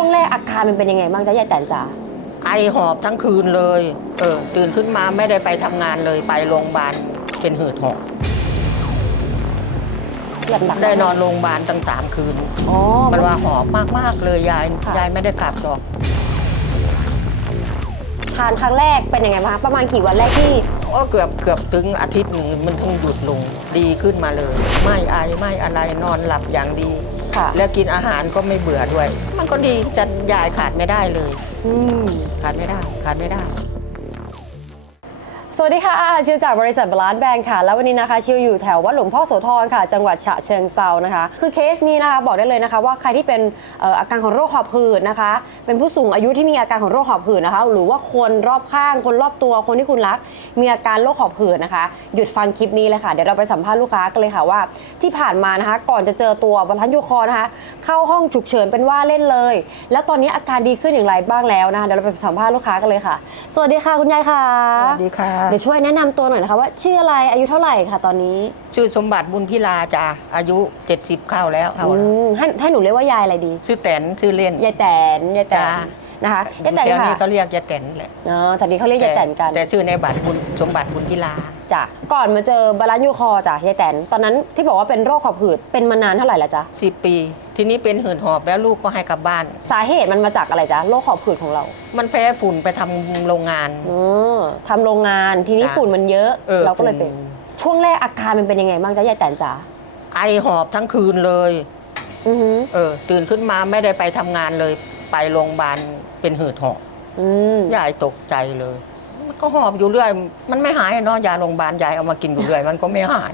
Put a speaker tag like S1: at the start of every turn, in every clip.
S1: ช่วงแรกอาการมันเป็นยังไงบ้างจ๊ะยายแตนจ๋า
S2: ไอหอบทั้งคืนเลย เออ ตื่นขึ้นมาไม่ได้ไปทำงานเลยไปโรงพยาบาลเป็นหืดหอบ
S1: แบบหนัก
S2: ได้นอนโรงพยาบาลตั้งสามคืน
S1: อ๋อ
S2: มันว่าหอบมากๆเลยยาย
S1: ค่ะ
S2: ยายไม่ได้กลับหรอก
S1: ทานครั้งแรกเป็นยังไงบ้างคะประมาณกี่วันแรกที่
S2: ก็เกือบเกือบถึงอาทิตย์หนึ่งมันถึงหยุดลงดีขึ้นมาเลย ไม่ไอไม่อะไรนอนหลับอย่างดี
S1: ค่ะ
S2: แล้วกินอาหารก็ไม่เบื่อด้วย มันก็ดีจะยายขาดไม่ได้เลย
S1: อืม
S2: ขาดไม่ได้ ขาดไม่ได้
S1: สวัสดีค่ะ ชิวจากบริษัทบาลานซ์แบงค์ค่ะ แล้ววันนี้นะคะชิวอยู่แถววัดหลวงพ่อโสธรค่ะ จังหวัดฉะเชิงเซานะคะ คือเคสนี้นะคะบอกได้เลยนะคะ ว่าใครที่เป็นอาการของโรคหอบหืดนะคะ เป็นผู้สูงอายุที่มีอาการของโรคหอบหืดนะคะ หรือว่าคนรอบข้างคนรอบตัวคนที่คุณรัก มีอาการโรคหอบหืดนะคะ หยุดฟังคลิปนี้เลยค่ะ เดี๋ยวเราไปสัมภาษณ์ลูกค้ากันเลยค่ะว่า ที่ผ่านมานะคะ ก่อนจะเจอตัวบรรทัดยูคอนะคะ เข้าห้องฉุกเฉินเป็นว่าเล่นเลย แล้วตอนนี้อาการดีขึ้นอย่างไรบ้างแล้วนะคะเดี๋ยวเราไปสัมภาษณ์ลูกค้ากันเลยค่ะ สวัสดีค่ะคุณยายค่ะ
S2: สวัสดีค่ะ
S1: เดี๋ยวช่วยแนะนำตัวหน่อยนะคะว่าชื่ออะไรอายุเท่าไหร่ค่ะตอนนี้
S2: ชื่อสมบัติบุญพิลาจ้ะอายุ 70 เข้าแล้วเข้า
S1: อื
S2: แล้ว
S1: มให้ให้หนูเรียกว่ายายอะไรดี
S2: ชื่อแตนชื่อเล่น
S1: ยายแตนยายแตน
S2: จ้า
S1: นะคะยายแตน
S2: เดี๋ยว
S1: ค่ะ
S2: นี้เขาเรียกยายแตนแหละ
S1: อ๋อตอนนี้เขาเรียกยายแตนกัน
S2: แต่ชื่อในบัตรบุญสมบัติบุญพิลา
S1: จ้ะก่อนมาเจอบาลานซ์ยูคอจ้ะยายแตนตอนนั้นที่บอกว่าเป็นโรคขอบหืดเป็นมานานเท่าไหร่ละจ๊ะ
S2: 10 ปี ทีนี้เป็นหืดหอบแล้วลูกก็ให้กลับบ้าน
S1: สาเหตุมันมาจากอะไรจ๊ะโรคขอบหืดของเรา
S2: มันแพ้ฝุ่นไปทำโรงงาน
S1: อ๋อทำโรงงานทีนี้
S2: จ้ะ
S1: ฝุ่นมันเยอะ
S2: ออ
S1: เราก็เลยเป็น
S2: ฝุ่
S1: ช่วงแรกอาการมันเป็นยังไงบ้างจ๊ะยายแตนจ๋า
S2: ไอหอบทั้งคืนเลย
S1: อือหือ
S2: เออ ตื่นขึ้นมาไม่ได้ไปทำงานเลย ไปโรงพยาบาลเป็นหืดหอบ
S1: อืม
S2: ยายตกใจเลย มันก็หอบอยู่เรื่อย มันไม่หายเนาะยาโรงพยาบาลยายเอามากินอยู่เรื่อยมันก็ไม่หาย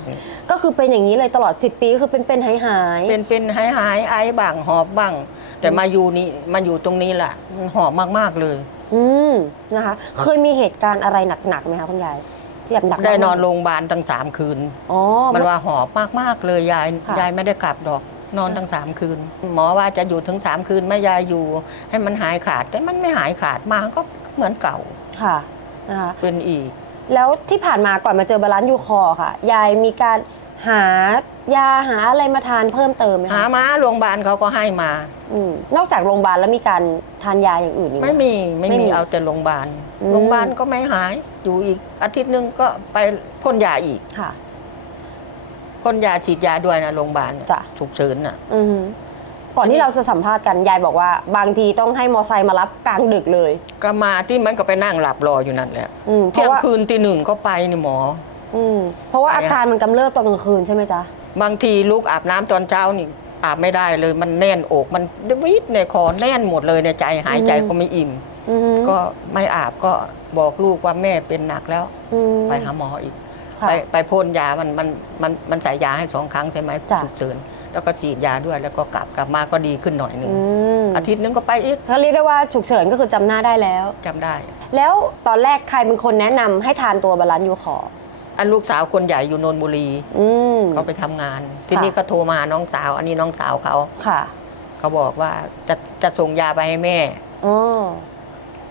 S1: ก็คือเป็นอย่างนี้เลยตลอด 10 ปีคือเป็นเป็นหายหายๆ
S2: เป็นเป็นหายหายไอบ้างหอบบ้าง แต่มาอยู่นี่มาอยู่ตรงนี้แหละมันหอบมากๆเลย
S1: อืมนะคะ เคยมีเหตุการณ์อะไรหนักๆไหมคะคุณยายที่แบบหนัก
S2: ได้นอน
S1: มาก
S2: โรงพยาบาลตั้งสามคืน
S1: ๆอ๋อ
S2: มันว่าหอบมากๆเลยยาย
S1: ค่ะ
S2: ยายไม่ได้กลับดอก นอนตั้งสามคืน หมอว่าจะอยู่ถึงสามคืนไม่ยายอยู่ ให้มันหายขาด แต่มันไม่หายขาดมาก็เหมือนเก่า
S1: ค่ะ นะคะ
S2: เป็นอีก
S1: แล้วที่ผ่านมาก่อนมาเจอบาลานซ์ยูคอร์ค่ะ ยายมีการหายาหาอะไรมาทานเพิ่มเติมไหม
S2: หา
S1: คะ
S2: มาโรงพยาบาลเขาก็ให้มา
S1: อืมนอกจากโรงพยาบาลแล้วมีการทานยาอย่างอื่นอีกห
S2: ไม่มีไม่
S1: ไม่มี
S2: มีเอาแต่โรงพยาบาล
S1: อืม
S2: โรงพยาบาลก็ไม่หายอยู่อีกอาทิตย์หนึงก็ไปพ่นยาอีก
S1: ค่ะ
S2: พ่นยาฉีดยาด้วยนะโรงพยาบาลน่ะ
S1: จ้ะ
S2: ฉุกเฉินน่ะ
S1: อือหือ ก่อนที่เราจะสัมภาษณ์กันยายบอกว่า บางทีต้องให้มอไซค์มารับกลางดึกเลย
S2: ก็มาที่มันก็ไปนั่งหลับรออยู่นั่นแหละ
S1: อืมเพ
S2: เที่ย
S1: ราะ
S2: ง
S1: ว่า
S2: คืนตีหนึ่งก็ไปนี่หมอ
S1: อืมเพราะว่า
S2: ไป
S1: อา
S2: อะ
S1: การมันกำเริบตอนกลางคืนใช่ไหมจ๊ะ
S2: บางทีลูกอาบน้ำตอนเช้านี่อาบไม่ได้เลยมันแน่นอกมันวิดในคอแน่นหมดเลยในใจหายใจ
S1: อืม
S2: ก็ไม่อิ่ม
S1: อือหือ
S2: ก็ไม่อาบก็บอกลูกว่าแม่เป็นหนักแล้ว
S1: อืม
S2: ไปหาหมออีก
S1: ค่ะ
S2: ไปไปพ่นยามันมันมันมันใส่ยาให้สองครั้งใช่ไหม
S1: จ้ะ
S2: ฉุกเฉิน แล้วก็ฉีดยาด้วย แล้วก็กลับกลับมาก็ดีขึ้นหน่อยหนึ่ง
S1: อืม
S2: อาทิตย์นึงก็ไปอีก
S1: เขาเรียกได้ว่าฉุกเฉินก็คือจำหน้าได้แล้ว
S2: จำได้
S1: แล้วตอนแรกใครเป็นคนแนะนำให้ทานตัวบาลานซ์ยูคอร์
S2: อันลูกสาวคนใหญ่อยู่นนทบุรี
S1: อืม
S2: เขาไปทำงาน ที
S1: ค่ะ
S2: นี้ก็โทรมาน้องสาว อันนี้น้องสาวเขา
S1: ค่ะ
S2: เขาบอกว่าจะจะส่งยาไปให้แม่
S1: อ๋อ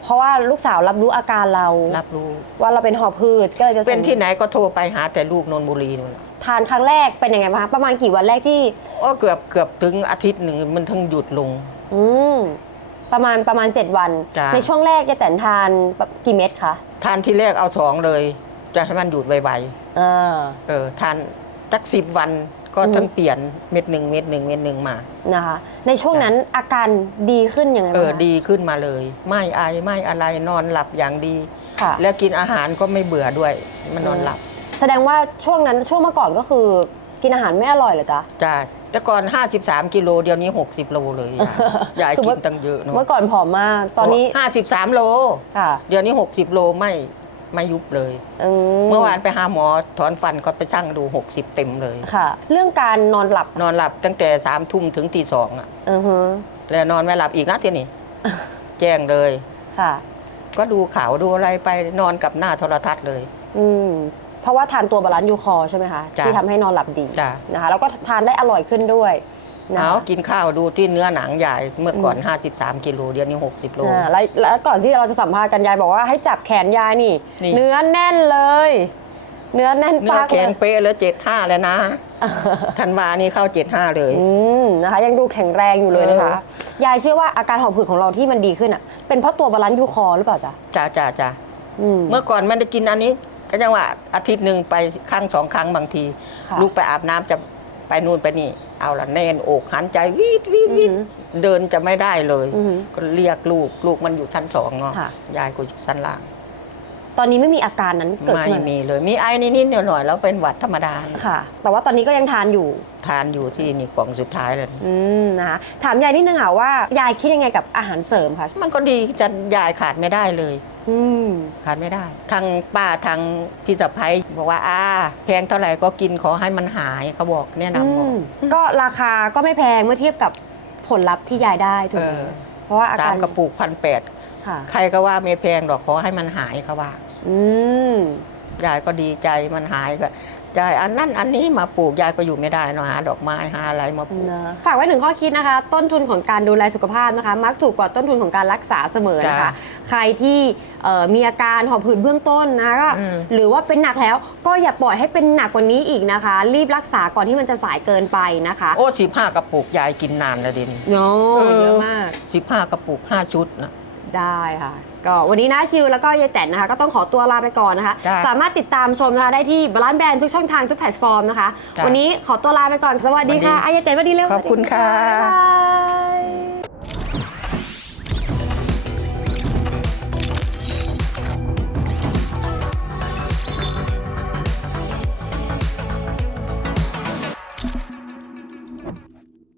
S1: เพราะว่าลูกสาวรับรู้อาการเรา
S2: รับรู้
S1: ว่าเราเป็นหอบพืชก็เลยจะส่ง
S2: เป็นที่ไหนก็โทรไปหาแต่ลูกนนทบุรีนู่นน่ะ
S1: ทานครั้งแรกเป็นยังไงบ้างคะประมาณกี่วันแรกที่
S2: ก็เกือบเกือบถึงอาทิตย์หนึ่งมันทั้งหยุดลง
S1: อืมประมาณประมาณ 7 วัน
S2: จ้ะ
S1: ในช่วงแรกจะแต่นทานกี่เม็ดคะ
S2: ทานที่แรกเอาสองเลย จะให้มันหยุดไว
S1: อ่า
S2: ๆเออทานสักสิบวันก็
S1: อืม
S2: ทั้งเปลี่ยนเม็ดหนึ่งเม็ดหนึ่งเม็ดหนึ่งมา
S1: นะคะ ในช่วงนั้นอาการดีขึ้นยังไง
S2: เอ
S1: บ้าง
S2: อ
S1: คะ
S2: ดีขึ้นมาเลย ไม่ไอไม่อะไรนอนหลับอย่างดี
S1: ค่ะ
S2: แล้วกินอาหารก็ไม่เบื่อด้วย มันนอนหลับ
S1: แสดงว่าช่วงนั้นช่วงเมื่อก่อนก็คือกินอาหารไม่อร่อยเหรอจ๊ะ
S2: จ้าแต่ก่อน 53 กิโลเดี๋ยวนี้ 60 โลเลยยายยาย
S1: คือ
S2: กิ
S1: ว่า
S2: นตั้งเยอะเนอะ
S1: เมื่อก่อนผอมมากตอนนี้
S2: 53 โล
S1: ค่ะ
S2: เดี๋ยวนี้ 60 โลไม่ไม่ยุบเลย
S1: อื
S2: เมื่อวานไปหาหมอถอนฟันก็ไปชั่งดู 60 เต็มเลย
S1: ค่ะ เรื่องการนอนหลับ
S2: นอนหลับตั้งแต่สามทุ่มถึงตีสองอะ
S1: อือฮึ
S2: แล้วนอนไม่หลับอีกนะทีนี้ แจ้งเลย
S1: ค่ะ
S2: ก็ดูข่าวดูอะไรไปนอนกับหน้าโทรทัศน์เลย
S1: อืม เพราะว่าทานตัวบาลานซ์ยูคอร์ใช่ไหมคะ
S2: จ้ะ
S1: ที่ทำให้นอนหลับดี
S2: จ้ะ
S1: นะคะแล้วก็ทานได้อร่อยขึ้นด้วยนะ
S2: เอา
S1: คะ
S2: กินข้าวดูที่เนื้อหนังใหญ่เมื่อก่อน
S1: อืม
S2: 53 กิโลเดี๋ยวนี้ 60 โล
S1: อ่าแล้วแล้วก่อนที่เราจะสัมภาษณ์กันยายบอกว่าให้จับแขนยายนี่
S2: นี่
S1: เนื้อแน่นเลย เนื้อแน่น
S2: เนื้อ
S1: ปาก
S2: แข็ง
S1: เลย
S2: เป๊ะแล้วเจ็ดห้าแล้วนะธันวานี่เข้าเจ็ดห้าเลย
S1: อืมนะคะ ยังดูแข็งแรงอยู่เลยนะคะ
S2: เอ
S1: ยายเชื่อว่าอาการหอบหืดของเราที่มันดีขึ้นอะเป็นเพราะตัวบาลานซ์ยูคอร์หรือเปล่าจ๊ะ
S2: จ้าจ้าจ้า
S1: อืม
S2: เมื่อก่อนไม่ได้กินอันนี้ ก็ยังว่าอาทิตย์หนึ่งไปครั้งสองครั้งบางที
S1: ค่ะ
S2: ลูกไปอาบน้ำจะไปนู่นไปนี่ เอาละแน่นอกหันใจวีดวีดวีด
S1: อือหือ
S2: เดินจะไม่ได้เลย
S1: อือหือ
S2: ก็เรียกลูกลูกมันอยู่ชั้นสองเนาะ
S1: ค่ะ
S2: ยายก็อยู่ชั้นล่าง
S1: ตอนนี้ไม่มีอาการนั้นเกิด
S2: ไม่
S1: ขึ้น
S2: มีเลย มีไอ้นิดๆหน่อยๆแล้วเป็นหวัดธรรมดา
S1: ค่ะ แต่ว่าตอนนี้ก็ยังทานอยู่
S2: ทานอยู่ที่นี่กล่องสุดท้ายเลย
S1: อืมนะคะถามยายนิดนึงค่ะว่ายายคิดยังไงกับอาหารเสริมคะ
S2: มันก็ดีจะยายขาดไม่ได้เลย
S1: อืม
S2: ขาดไม่ได้ ทางป้าทางพี่สะพ้ยบอกว่าอาแพงเท่าไหร่ก็กินขอให้มันหายเขาบอกแนะนำบอก
S1: อืมก็ราคาก็ไม่แพงเมื่อเทียบกับผลลัพธ์ที่ยายได้ถูกไหม
S2: เออ
S1: เพราะว่าอา
S2: สา
S1: การ
S2: มกระปุกพันแปด
S1: ค่ะ
S2: ใครก็ว่าไม่แพงหรอกขอให้มันหายเขาว่า
S1: อืม
S2: ยายก็ดีใจมันหายก็ ยายอันนั้นอันนี้มาปลูกยายก็อยู่ไม่ได้เนาะหาดอกไม้หาอะไรมาปลูก
S1: นะฝากไว้หนึ่งข้อคิดนะคะ ต้นทุนของการดูแลสุขภาพนะคะ มักถูกกว่าต้นทุนของการรักษาเสมอนะคะ
S2: จ้ะ
S1: ใครที่เอ่อมีอาการหอบหืดเบื้องต้นนะคะก็
S2: อืม
S1: หรือว่าเป็นหนักแล้วก็อย่าปล่อยให้เป็นหนักกว่านี้อีกนะคะ รีบรักษาก่อนที่มันจะสายเกินไปนะคะ
S2: โอ้สิบห้ากระปุกยายกินนานแล้วเดิน
S1: โอ้
S2: เออ
S1: เยอะมาก
S2: สิบห้ากระปุกห้าชุดนะ
S1: ได้ค่ะ ก็วันนี้นะชิวแล้วก็ยายแตนนะคะ ก็ต้องขอตัวลาไปก่อนนะคะ
S2: จ้ะ
S1: สามารถติดตามชมนะคะได้ที่บาลานแบนทุกช่องทางทุกแพลตฟอร์มนะคะ
S2: จ้ะ
S1: วันนี้ขอตัวลาไปก่อนสวัสดีค่ะ
S2: สวัสดี
S1: อายายแตนสวัสดีเร็ว
S2: ขอบคุณค่ะ
S1: สวัสดีค่ะบ๊ายบาย